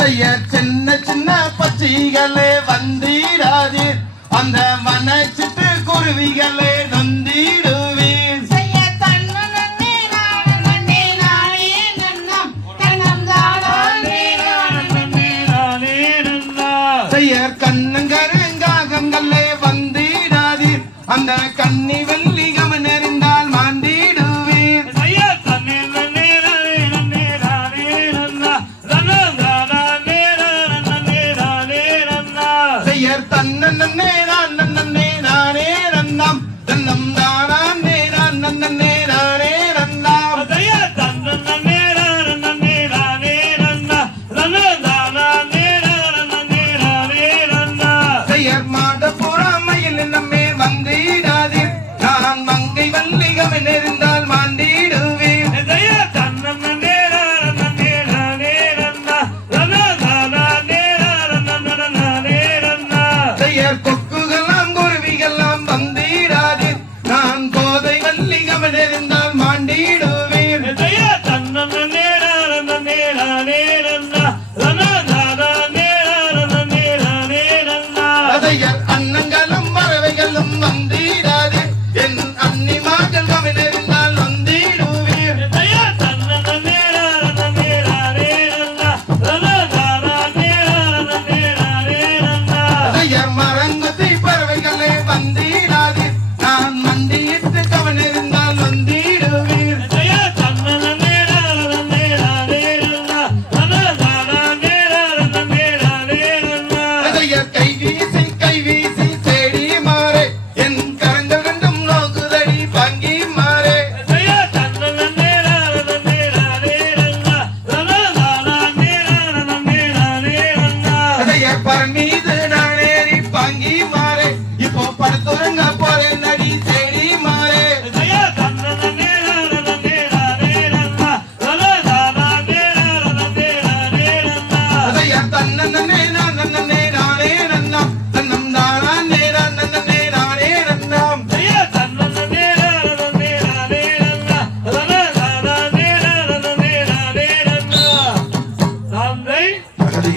அடைய சின்ன சின்ன பச்சிகளே வந்தீராதீர் அந்த மனச்சிட்டு குருவிகளே நொந்திடுவீர். செய்ய கண்ணுங்கருங்காகங்களே வந்தீராதீர் அந்த തന്നേ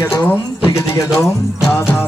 Tigger Dome, Tigger Dome, Dada.